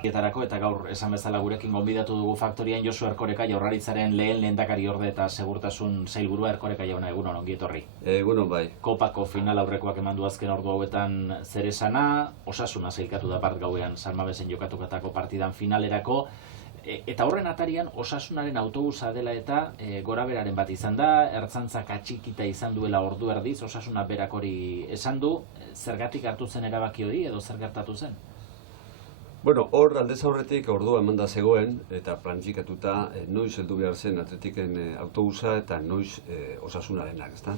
Etarako eta gaur esan bezala gurekin gonbidatu dugu faktorian Josu Erkoreka, Jaurlaritzaren lehen lehendakari orde eta segurtasun sailburua. Erkoreka jauna, egunon, ongi etorri. Egunon bai. Kopako final aurrekoak eman du azken ordu hauetan zer esana, Osasuna sailkatu da bart gauean San Mamesen jokatukatako partidan finalerako, eta horren atarian Osasunaren autobusa dela eta goraberaren bat izan da, ertzantzak atxikita izan duela ordu erdiz, Osasuna berak hori esan du, zergatik hartu zen erabaki hori edo zer gertatu zen? Bueno, hor aldez aurretik ordua emanda zegoen eta planifikatuta noiz heldu behar zen Atletiken autobusa eta noiz Osasunarenak, ezta?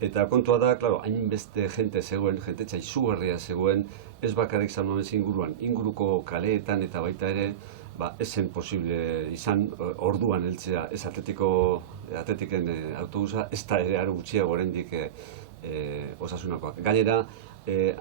Eta kontua da, claro, hainbeste jente zegoen, jentetza izugarria zegoen, ez bakarrik San Mames inguruan, inguruko kaleetan eta baita ere, ez zen posible izan orduan heltzea ez Atletiken autobusa, ez da ere aro gutxiago oraindik Osasunakoak. Gainera,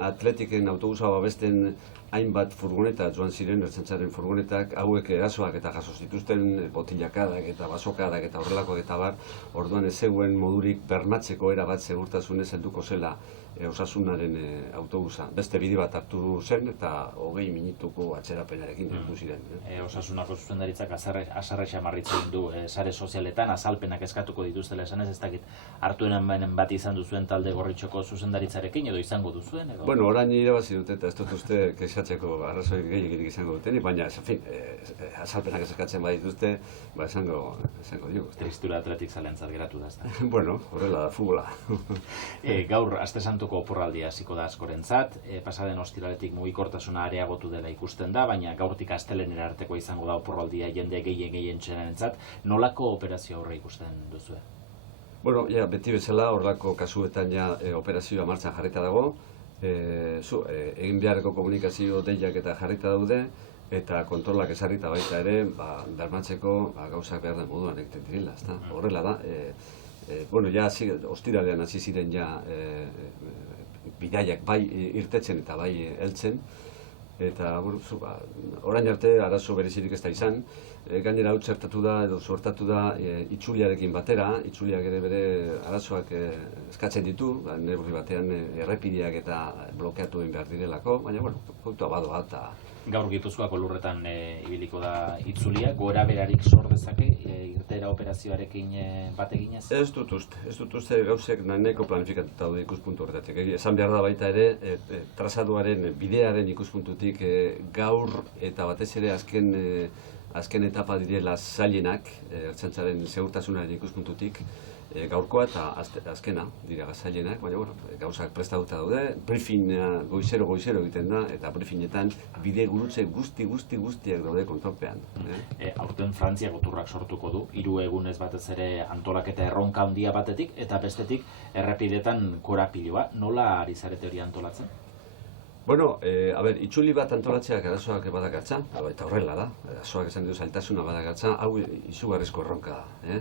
Atletiken autobusa babesten hainbat furgoneta joan ziren, ertzaintzaren furgonetak, hauek erasoak eta jaso zituzten botilakadak eta basokadak eta horrelakoak eta bar, orduan ez zegoen modurik bermatzeko erabat segurtasunez helduko zela Osasunaren autobusa. Beste bide bat hartu zen eta 20 minutuko atzerapenarekin heldu ziren. Osasunako zuzendaritzak haserre xamarritzen du sare sozialetan, azalpenak eskatuko dituztela esanez, ez dakit hartuenen bat izan duzuen talde gorritxoko zuzendaritzarekin edo izango duzuen? Edo? Bueno, orain irabazi dute eta ez dut uste kexatzeko arrazoi gehiegirik izango duten, baina, en fin, azalpenak eskatzen badituzte, esango digu. Tristura Atletik zalentzat geratu da, ezta? Bueno, horrela da, futbola. Gaur, Aste Santuko oporraldia hasiko da askorentzat, pasaden ostiraletik mugikortasuna areagotu dela ikusten da, baina gaurtik astelehenera artekoa izango da oporraldia jende gehien txenarentzat. Nolako operazio aurre ikusten duzue? Bueno, beti bezala horrelako kasuetan operazioa martxan jarrita dago, egin beharreko komunikazio deiak eta jarrita daude, eta kontrolak ezarrita baita ere, bermatzeko gauzak behar den moduan egiten direla, ezta? Horrela da. Bueno, ostiralean hasi ziren bidaiak bai irtetzen eta bai heltzen, eta orain arte arazo berezirik ez da izan, gainera hau txertatu da edo suertatu da itzuliarekin batera, itzuliak ere bere arazoak eskatzen ditu, neurri batean errepideak eta blokeatu egin behar direlako, baina, kontua badoa eta... Gaur Gipuzkoako lurretan ibiliko da itzulia, goraberarik sor dezake irteera operazioarekin bat eginez? Ez dut uste gauzek nahiko planifikatuta daude ikuspuntu horretatik. Esan behar da baita ere, trazaduaren, bidearen ikuspuntutik gaur eta batez ere azken etapa direla zailenak, ertzaintzaren segurtasunaren ikuspuntutik, gaurkoa eta azkena dira zailenak, baina gauzak prestatuta daude, briefinga goizero egiten da, eta briefingetan bide gurutze guztiak daude kontrolpean. Aurten Frantzia goturrak sortuko du, 3 egunez batez ere antolaketa erronka handia batetik, eta bestetik errepidetan korapiloa. Nola ari zarete hori antolatzen? Bueno, itzuli bat antolatzeak arazoak badakartza, eta horrela da, arazoak esan dugu zailtasuna badakartza, hau izugarrizko erronka da.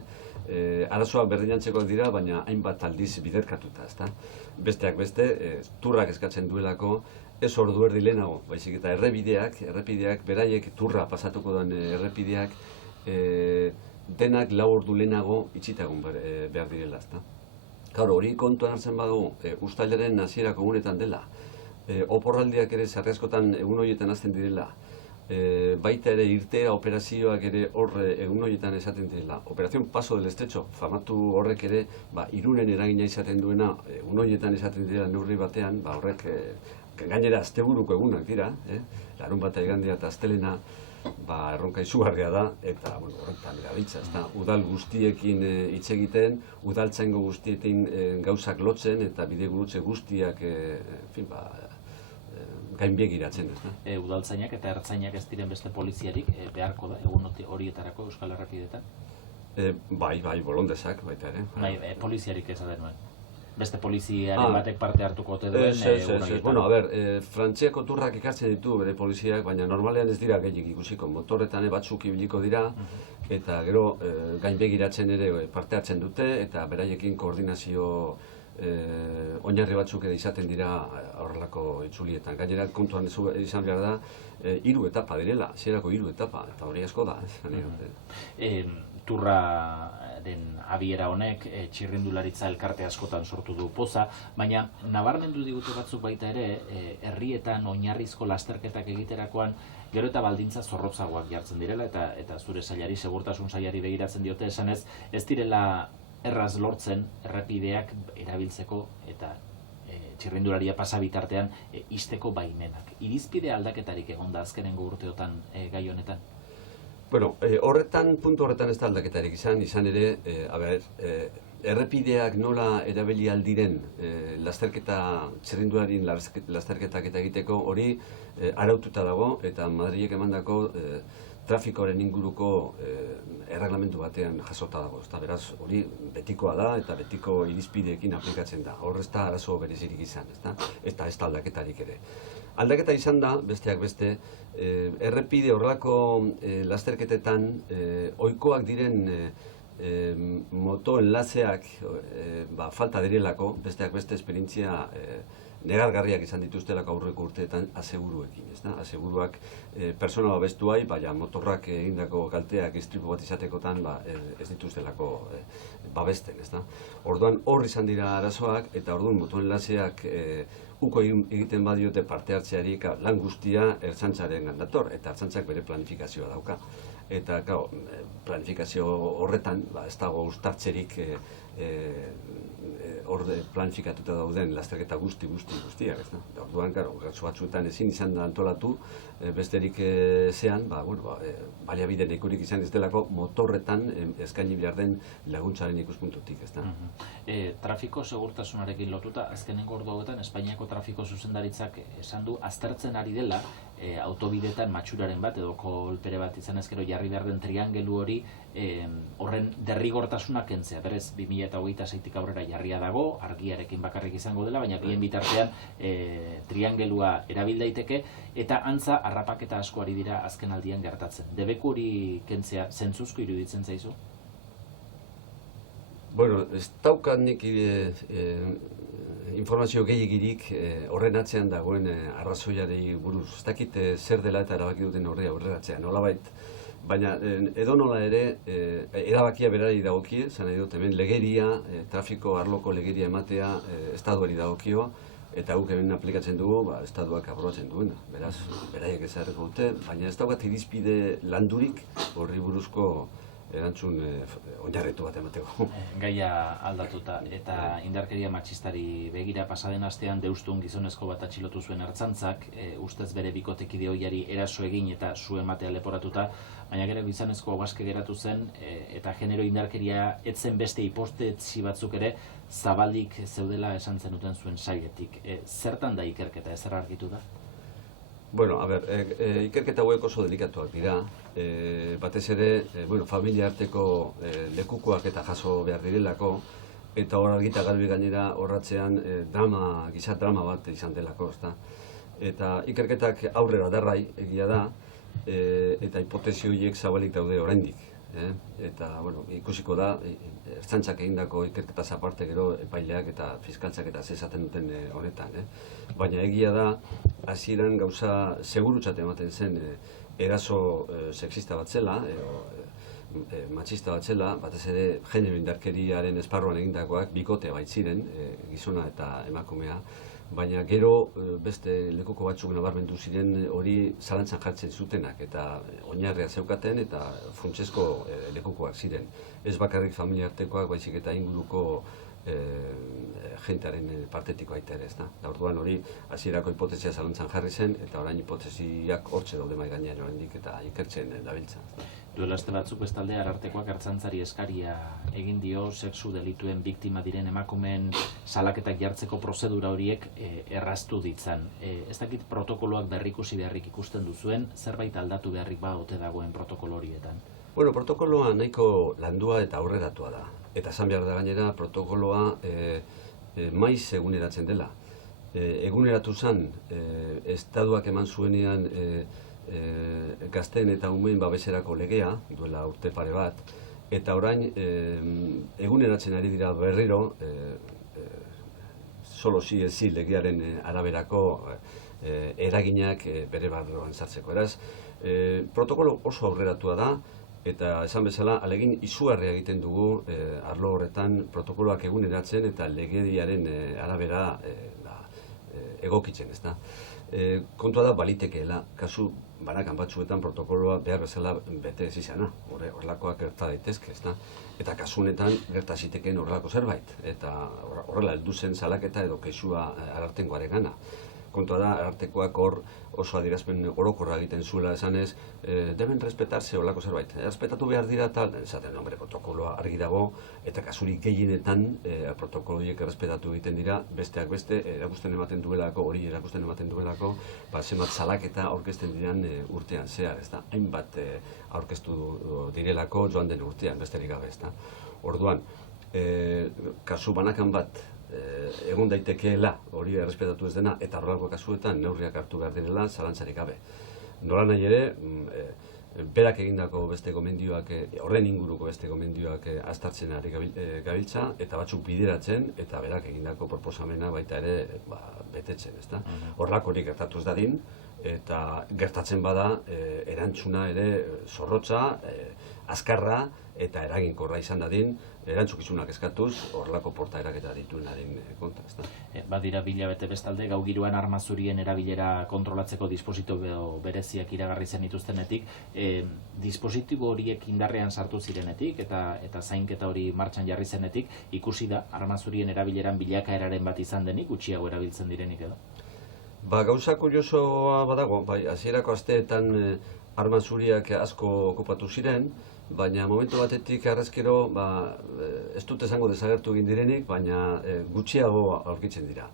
Arazoak berdinantzekoak dira, baina hainbat aldiz biderkatuta, ezta? Besteak beste, turrak eskatzen duelako, ez ordu erdi lehenago, baizik eta errepideak, beraiek turra pasatuko den errepideak, denak 4 ordu lehenago itxitagun behar direla, ezta? Claro, hori kontuan hartzen badugu, uztailaren hasierako egunetan dela, oporraldiak ere sarri-askotan egun horietan hasten direla, baita ere irteera operazioak ere hor egun horietan esaten direla. Operación Paso del Estrecho, famatu horrek ere Irunen eragina izaten duena, egun horietan esaten direla neurri batean, horrek gainera asteburuko egunak dira, larunbata igandea eta astelena, erronka izugarria da, eta horretan gabiltza, udal guztiekin hitz egiten, udaltzaingo guztiekin gauzak lotzen, eta bide gurutze guztiak, gainbegiratzen, ez da? Udaltzainak eta ertzainak ez diren beste poliziarik beharko da, egun horietarako Euskal Errepidetan? Bai, bolondezak, baita ere. Poliziarik ez denuen? Beste poliziaren batek parte hartuko ote duen? Bueno, Frantziako turrak ekartzen ditu bere poliziak, baina normalean ez dira gehiagik ikusiko. Motorretan batzuk ibiliko dira, eta gero gainbegiratzen ere parte hartzen dute, eta beraiekin koordinazio oinarri batzuk ere izaten dira horrelako itzulietan. Gainera kontuan izan behar da, 3 etapa direla, hasierako 3 etapa, eta hori asko da. Turraren abiera honek txirrindularitza elkarte askotan sortu du poza, baina nabarmendu digute batzuk baita ere, herrietan oinarrizko lasterketak egiterakoan gero eta baldintza zorrotzagoak jartzen direla, eta zure sailari, segurtasun sailari begiratzen diote esanez, ez direla erraz lortzen errepideak erabiltzeko eta txirrindularia pasa bitartean ixteko baimenak. Irizpide aldaketarik egon da azkenengo urteotan gai honetan? Bueno, puntu horretan ez da aldaketarik izan ere, errepideak nola erabili aldiren txirrindularien lasterketak eta egiteko hori araututa dago eta Madrilek emandako trafikoaren inguruko erreglamentu batean jasota dago. Beraz, hori betikoa da eta betiko irizpideekin aplikatzen da. Hor ez da arazo berezirik izan, eta ez da aldaketarik ere. Aldaketa izan da, besteak beste, errepide horrelako lasterketetan ohikoak diren moto enlazeak falta direlako, besteak beste esperientzia negargarriak izan dituztelako aurreko urteetan aseguruekin, aseguruak persona babestuai, baina motorrak egindako kalteak istripu bat izatekotan ez dituztelako babesten, Orduan hor izan dira arazoak eta orduan moto enlazeak uko egiten badiote parte hartzeari lan guztia ertzaintzaren dator eta ertzaintzak bere planifikazioa dauka. Eta planifikazio horretan ez dago uztartzerik planifikatuta dauden lasterketa guztiak. Orduan, gazu batzuetan ezin izan da antolatu, besterik zean, baliabide nahikorik izan ez delako motorretan eskaini behar den laguntzaren ikuspuntutik. Trafiko segurtasunarekin lotuta, azkenengo ordu hauetan, Espainiako trafiko zuzendaritzak esan du aztertzen ari dela autobidetan matxuraren bat edo kolpere bat izan ezkero jarri behar den triangelu hori horren derrigortasuna kentzea. Berez, 2026tik aurrera jarria dago, argiarekin bakarrik izango dela, baina bien bitartean triangelua erabil daiteke eta antza harrapaketa asko ari dira azken aldian gertatzen. Debeku hori kentzea zentzuzko iruditzen zaizu? Bueno, ez daukat nik informazio gehiegirik horren atzean dagoen arrazoiari buruz. Ez dakit zer dela eta erabaki duten horren atzean, nolabait. Baina edonola ere, erabakia berari dagokie, zan nahi dut, hemen legeria, trafiko arloko legeria ematea estatuari dagokio, eta guk hemen aplikatzen dugu, estatuak aprobatzen duena. Beraz, beraiek ezarriko dute, baina ez daukat irizpide landurik horri buruzko erantzun oinarritu bat emateko. Gaia aldatuta eta indarkeria matxistari begira pasaden astean Deustun gizonezko bat atxilotu zuen ertzaintzak, ustez bere bikotekide ohiari eraso egin eta su ematea leporatuta, baina gero gizonezko gaske geratu zen eta genero indarkeria etzen beste hipotetesi batzuk ere zabalik zeudela esan zenuten zuen sailetik. Zertan da ikerketa, ezer argitu da? Bueno, ikerketa hauek oso delikatuak dira, batez ere, familia arteko lekukoak eta jaso behar direlako, eta hor argita garbi gainera horratzean giza drama bat izan delako, eta ikerketak aurrera darrai egia da, eta hipotesi horiek zabalik daude oraindik. Eta ikusiko da, ertzaintzak egindako ikerketaz aparte gero epaileak eta fiskaltzak eta zezaten duten honetan. Baina egia da, hasieran gauza segurutzat ematen zen eraso sexista bat zela, matxista bat zela, batez ere genero indarkeriaren esparruan egindakoak bikote baitziren, gizona eta emakumea, baina gero beste lekuko batzuk nabarmendu ziren hori zalantzan jartzen zutenak eta oinarria zeukaten eta funtsezko lekukoak ziren. Ez bakarrik familia artekoak, baizik eta inguruko jentearen partetiko aita ere, orduan hori hasierako hipotesia zalantzan jarri zen eta orain hipotesiak hortxe daude mahai gainean oraindik eta ikertzen dabiltza. Duela aste batzuk bestalde Arartekoak ertzaintzari eskaria egin dio sexu delituen biktima diren emakumeen salaketak jartzeko prozedura horiek erraztu ditzan. Ez dakit protokoloak berrikusi beharrik ikusten duzuen, zerbait aldatu beharrik ote dagoen protokolo horietan? Bueno, protokoloa nahiko landua eta aurreratua da. Eta esan behar da gainera, protokoloa maiz eguneratzen dela. Eguneratu zen, estatuak eman zuenean gazteen eta umeen babeserako legea, duela urte pare bat, eta orain eguneratzen ari dira berriro, solo si ez si legearen araberako eraginak bere barruan sartzeko. Eraz, protokolo oso aurreratua da, eta esan bezala, alegin izugarria egiten dugu arlo horretan protokoloak eguneratzen eta legediaren arabera egokitzen, ezta. Kontua da balitekeela, kasu banakan batzuetan protokoloa behar bezala bete ez izana, horrelakoak gerta daitezke, ezta? Eta kasu honetan gerta zitekeen horrelako zerbait, eta horrela heldu zen salaketa edo kexua Arartekoarengana. Kontua da, Arartekoak hor oso adierazpen orokorra egiten zuela esanez, deben respetarse horrelako zerbait. Respetatu behar dira tal, esaten hombre, protokoloa argi dago, eta kasurik gehienetan protokoloiek errespetatu egiten dira, besteak beste, erakusten ematen duelako, zenbat salaketa aurkezten diren urtean zehar, ezta? Hainbat aurkeztu direlako joan den urtean, besterik gabe, ezta? Orduan, kasu banakan bat egon daitekeela hori errespetatu ez dena, eta horrelako kasuetan neurriak hartu behar direla zalantzarik gabe. Nola nahi ere, berak egindako beste gomendioak, horren inguruko beste gomendioak aztartzen ari gabiltza, eta batzuk bideratzen, eta berak egindako proposamena baita ere betetzen, ezta? Horrelakorik gertatu ez dadin, eta gertatzen bada erantzuna ere zorrotza, azkarra eta eraginkorra izan dadin, erantzukizunak eskatuz, horrelako portaeraketa dituenaren kontra, ezta? Badira bilabete bestalde, gau giroan arma zurien erabilera kontrolatzeko dispositibo bereziak iragarri zen dituztenetik, dispositibo horiek indarrean sartu zirenetik eta zainketa hori martxan jarri zenetik, ikusi da arma zurien erabileran bilakaeraren bat izan denik, gutxiago erabiltzen direnik edo? Gauza kuriosoa badago, hasierako asteetan arma zuriak asko okupatu ziren, baina momentu batetik arrezkero ez dut esango desagertu egin direnik, baina gutxiago aurkitzen dira.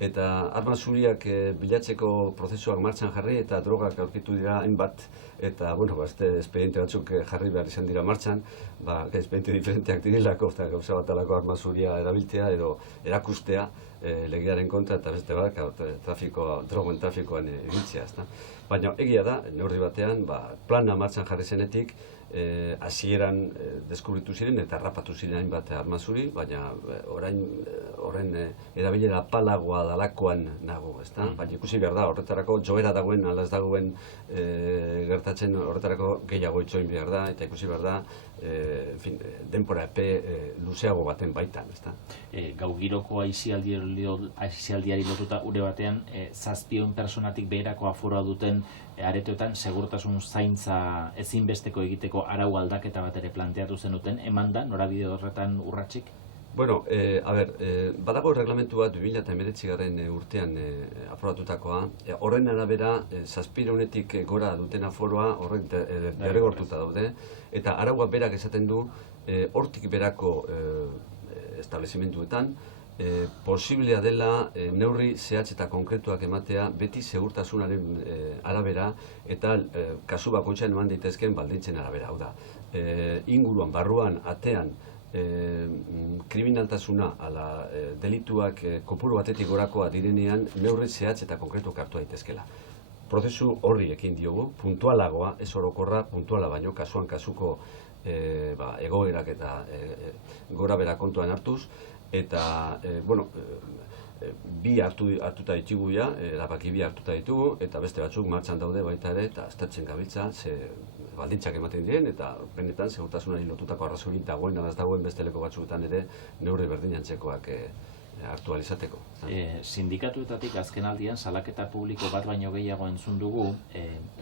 Eta arma zuriak bilatzeko prozesuak martxan jarri eta drogak aurkitu dira hainbat, eta espediente batzuk jarri behar izan dira martxan, espediente diferenteak direlako, eta gauza batalako arma zuria erabiltzea edo erakustea legearen kontra, eta beste bat, drogen trafikoan ibiltzea. Baina egia da, neurri batean, plana martxan jarri zenetik, hasieran deskubritu ziren eta harrapatu ziren hainbat arma zuri, baina horren erabilera apalagoa dalakoan nago, ezta? Baina ikusi behar da, horretarako joera dagoen, ala ez dagoen gertatzen, horretarako gehiago itxoin behar da, eta ikusi behar da, denbora epe luzeago baten baitan, ezta? Gau giroko aisialdiari lotuta ure batean, 700 personatik beherako aforoa duten aretoetan segurtasun zaintza ezinbesteko egiteko arau aldaketa bat ere planteatu zenuten, eman da, norabide horretan urratsik? Bueno, badago erreglamentu bat 2019 urtean aforatutakoa, horren arabera 700etik gora duten aforoa horrek derrigortuta daude, eta araua berak esaten du hortik berako establezimenduetan posiblea dela neurri zehatz eta konkretuak ematea beti segurtasunaren arabera eta kasu bakoitzean eman daitezkeen baldintzen arabera. Hau da, inguruan, barruan, atean, kriminaltasuna ala delituak kopuru batetik gorakoa direnean neurri zehatz eta konkretuak hartu daitezkela. Prozesu horri ekin diogu, puntualagoa, ez orokorra, puntuala baino, kasuan kasuko egoerak eta gora bera kontuan hartuz, eta, bi hartuta ditugu ja, erabaki bi hartuta ditugu, eta beste batzuk martxan daude baita ere, eta aztertzen gabiltza, baldintzak ematen diren, eta benetan segurtasunari lotutako arrazoirik dagoen, ala ez dagoen beste leku batzuetan ere neurri berdinantzekoak hartu ahal izateko. Sindikatuetatik azkenaldian salaketa publiko bat baino gehiago entzun dugu,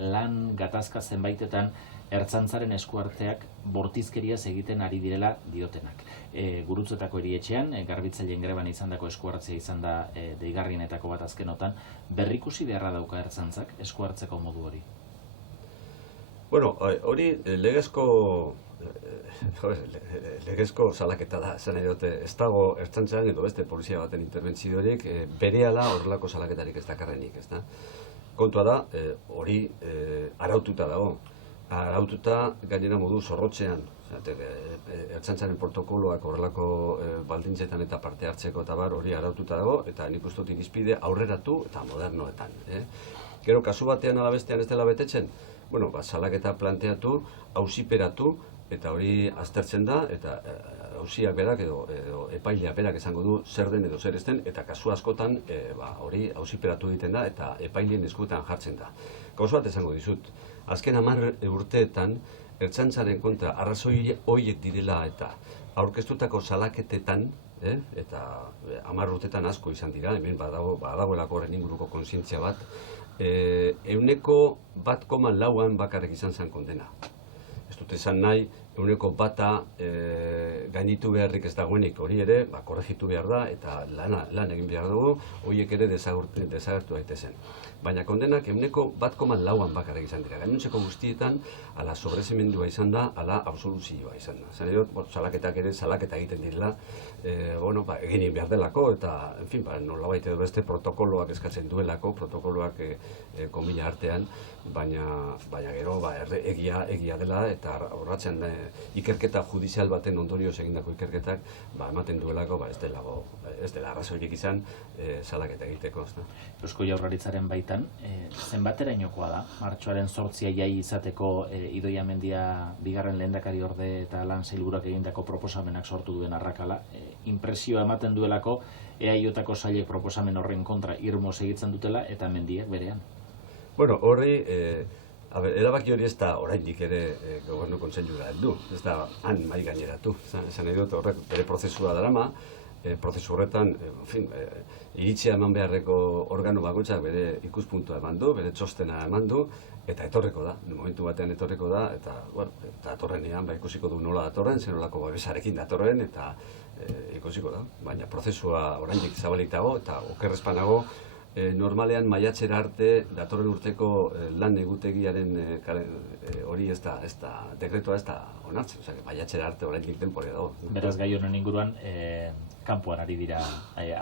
lan gatazka zenbaitetan ertzaintzaren eskuarteak bortizkeriaz egiten ari direla diotenak. Gurutzetako erietxean, garbitzaileen greban izandako eskuartzea izan da deigarrienetako bat azkenotan, berrikusi beharra dauka ertzaintzak eskuartzeko modu hori? Bueno, hori legezko salaketa da, esan nahi dute, ez dago ertzaintzan edo beste polizia baten interbentziorik berehala horrelako salaketarik ez dakarrenik, ezta? Kontua da, hori araututa dago. Araututa gainera modu zorrotzean, ertzaintzaren protokoloak horrelako baldintzetan eta parte hartzeko eta bar hori araututa dago, eta nik uste dut irizpide aurreratu eta modernoetan. Gero, kasu batean ala bestean ez dela betetzen, salaketa planteatu, auziperatu, eta hori aztertzen da, eta auziak berak edo epailea berak esango du zer den edo zer ez den, eta kasu askotan hori auziperatu egiten da eta epaileen eskuetan jartzen da. Gauza bat esango dizut, azken 10 urteetan ertzaintzaren kontra arrazoi horiek direla eta aurkeztutako salaketetan, eta 10 urteetan asko izan dira, hemen badagoelako horren inguruko kontzientzia bat, €1,4 bakarrik izan zen kondena. Ez dut esan nahi, €1 gainditu beharrik ez dagoenik, hori ere, korregitu behar da, eta lan egin behar dugu, horiek ere desagertu daitezen. Baina kondenak €1,4 bakarrik izan dira. Gainontzeko guztietan, ala sobrezimendua izan da, ala absoluzioa izan da. Zan edo, salaketak ere salaketa egiten direla, egin behar delako, eta, en fin, nolabait edo beste protokoloak eskatzen duelako, protokoloak komila artean, baina gero egia dela, eta horratzen ikerketa judizial baten ondorioz egindako ikerketak ematen duelako ez dela arrazoirik izan salaketa egiteko. Eusko Jaurlaritzaren baitan, zenbaterainokoa da? Martxoaren 8 jai izateko Idoia Mendia bigarren lehendakari orde eta lan sailburuak egindako proposamenak sortu duen arrakala. Inpresioa ematen duelako EAJ-ko sailek proposamen horren kontra irmo segitzen dutela eta Mendiak berean. Bueno, horri, erabaki hori ez da oraindik ere gobernu kontseilura heldu, ez da han mai gaineratu. Esan nahi dut horrek bere prozesua darama, prozesu horretan, iritzia eman beharreko organo bakoitzak bere ikuspuntua eman du, bere txostena eman du, eta etorreko da, momentu batean etorreko da, eta datorrenean ikusiko du nola datorren, zer nolako babesarekin datorren, eta ikusiko da. Baina prozesua oraindik zabalik dago, eta okerrezpanago, normalean maiatzera arte datorren urteko lan egutegiaren hori ez da, dekretua ez da onartzen, maiatzera arte oraindik denporea dago. Beraz gai honen inguruan, kanpoan ari dira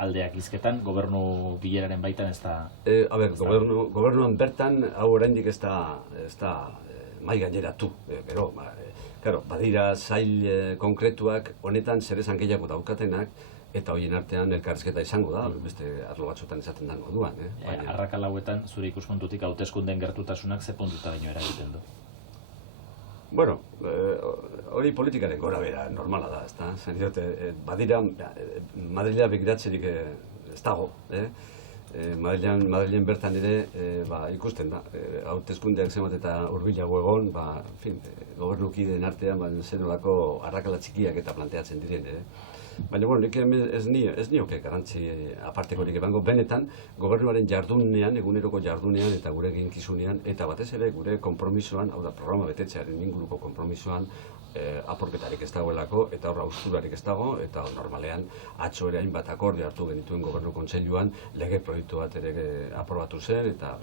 aldeak hizketan, gobernu bileraren baitan ez da... Gobernuan bertan hau oraindik ez da mai gaineratu, badira sail konkretuak honetan zer esan gehiago daukatenak, eta horien artean elkarrizketa izango da, beste arlo batzutan izaten den moduan. Arrakala hauetan, zure ikuspuntutik hauteskundeen gertutasunak ze puntuta baino eragiten du? Bueno, hori politikaren gora bera normala da, ezta? Zer diote, badira, Madrila begiratzerik ez dago, Madrilen bertan ere ikusten da, hauteskundeak zenbat eta hurbilago egon, gobernukideen artean zenolako arrakala txikiak eta planteatzen diren, Baina, nik ez nioke garrantzi apartekorik ebango, benetan, gobernuaren jardunean, eguneroko jardunean eta gure eginkizunean, eta batez ere gure konpromisoan, hau da, programa betetzearen inguruko konpromisoan, aporketarik ez dagoelako, eta horra usturarik ez dago, eta normalean, atzo ere hainbat akorde hartu genituen gobernu kontseiluan, lege proiektu bat ere aprobatu zen, eta,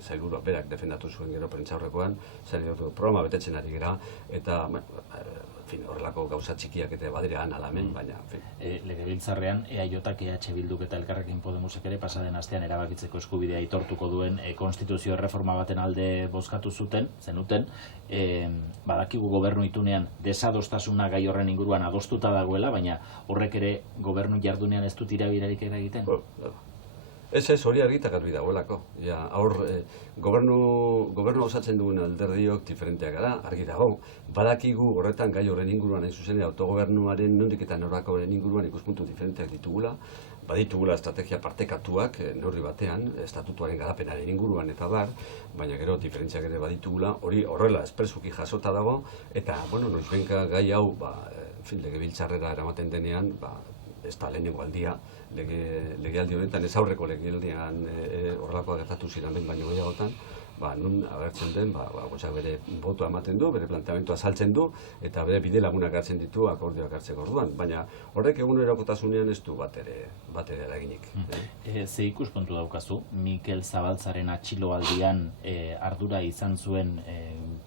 sailburuak berak defendatu zuen gero prentsaurrekoan, programa betetzen ari gara, eta, horrelako gauza txikiak eta badirean alamen, baina... Legebiltzarrean, EAJak, EH Bilduk eta Elkarrekin Podemosek ere pasaden astean erabakitzeko eskubidea aitortuko duen konstituzio erreforma baten alde bozkatu zenuten, badakigu gobernu itunean desadostasuna gai horren inguruan adostuta dagoela, baina horrek ere gobernu jardunean ez dut irabirarik eragiten? Ez, hori argi eta garbi dagoelako. Gobernu osatzen duen alderdiok diferenteak gara, argi dago. Badakigu horretan gai horren inguruan, hain zuzen, autogobernuaren nondik eta norakoaren inguruan ikuspuntu diferenteak ditugula. Baditugula estrategia partekatuak, neurri batean, estatutuaren garapenaren inguruan eta bar, baina gero diferentziak ere baditugula, hori horrela espresuki jasota dago, eta, noizbenka gai hau, legebiltzarrera eramaten denean, ez da lehenengo aldia, legealdi honetan, ez aurreko legealdian horrelakoa gertatu ziren behin baino gehiagotan, nun agertzen den, gotxak bere botoa ematen du, bere planteamentua saltzen du, eta bere bide lagunak hartzen ditu akordioak hartzeko orduan, baina horrek egunerokotasunean ez du bat ere eraginik. Ze ikuspuntu daukazu, Mikel Zabaltzaren atxiloaldian ardura izan zuen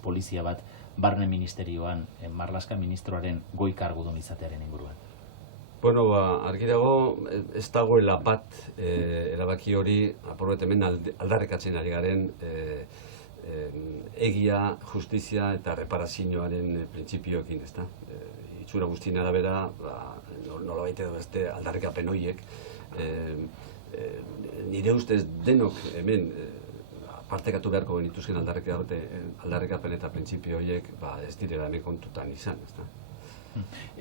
polizia bat Barne Ministerioan, Marlaska ministroaren goi kargudun izatearen inguruan? Argi dago, ez dagoela bat erabaki hori, apurbet hemen aldarrekatzen ari garen egia, justizia eta reparazioaren printzipioekin, ezta? Itxura guztien arabera, nolabait edo beste aldarrikapen horiek, nire ustez denok hemen partekatu beharko genituzken aldarrikapen eta printzipio horiek ez direla hemen kontutan izan, ezta?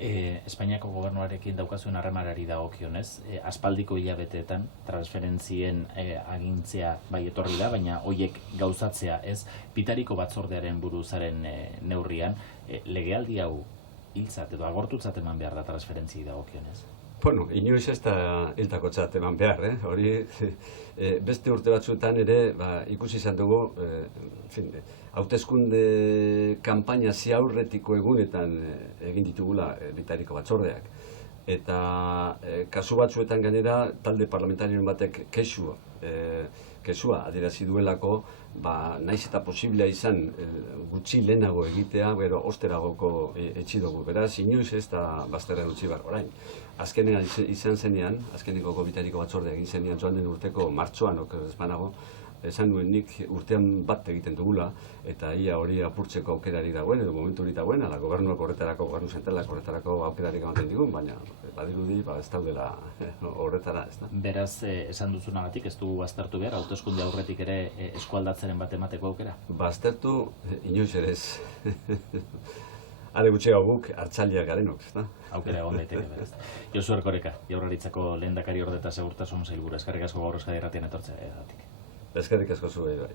Espainiako gobernuarekin daukazuen harremanari dagokionez, aspaldiko hilabeteetan transferentzien agintzea bai etorri da, baina horiek gauzatzea ez, bitariko batzordearen buruzaren neurrian, legealdi hau hiltzat edo agortutzat eman behar da transferentziei dagokionez? Bueno, inoiz ez da hiltakotzat eman behar, hori beste urte batzuetan ere ikusi izan dugu, hauteskunde kanpaina ziaurretiko egunetan egin ditugula bitariko batzordeak. Eta kasu batzuetan gainera talde parlamentarioen batek kexua adierazi duelako, naiz eta posiblea izan gutxi lehenago egitea, gero osteragoko etxi dugu. Beraz, inoiz ez da bazterrean utzi behar orain. Azkenean izan zenean, azkeneko bitariko batzordea egin zenean joan den urteko martxoan, ez banago, esan nuen nik urtean bat egiten dugula, eta ia hori apurtzeko aukerari dagoen, edo momentu hori dagoen, ala gobernuak horretarako, gobernu zentralak horretarako aukerarik ematen digun, baina badirudi ez daudela horretara, ez da. Beraz, esan duzunagatik, ez dugu baztertu behar, hauteskunde aurretik ere eskualdatzeren bat emateko aukera? Baztertu, inoiz ere ez. Are gutxiago guk hartzaileak garenok, ez da? Aukera egon daiteke, beraz. Josu Erkoreka, Jaurlaritzako lehendakari orde eta segurtasun sailburu, eskerrik asko gaur Euskadi Irratian etortzeagatik. Eskerrik asko zuei bai.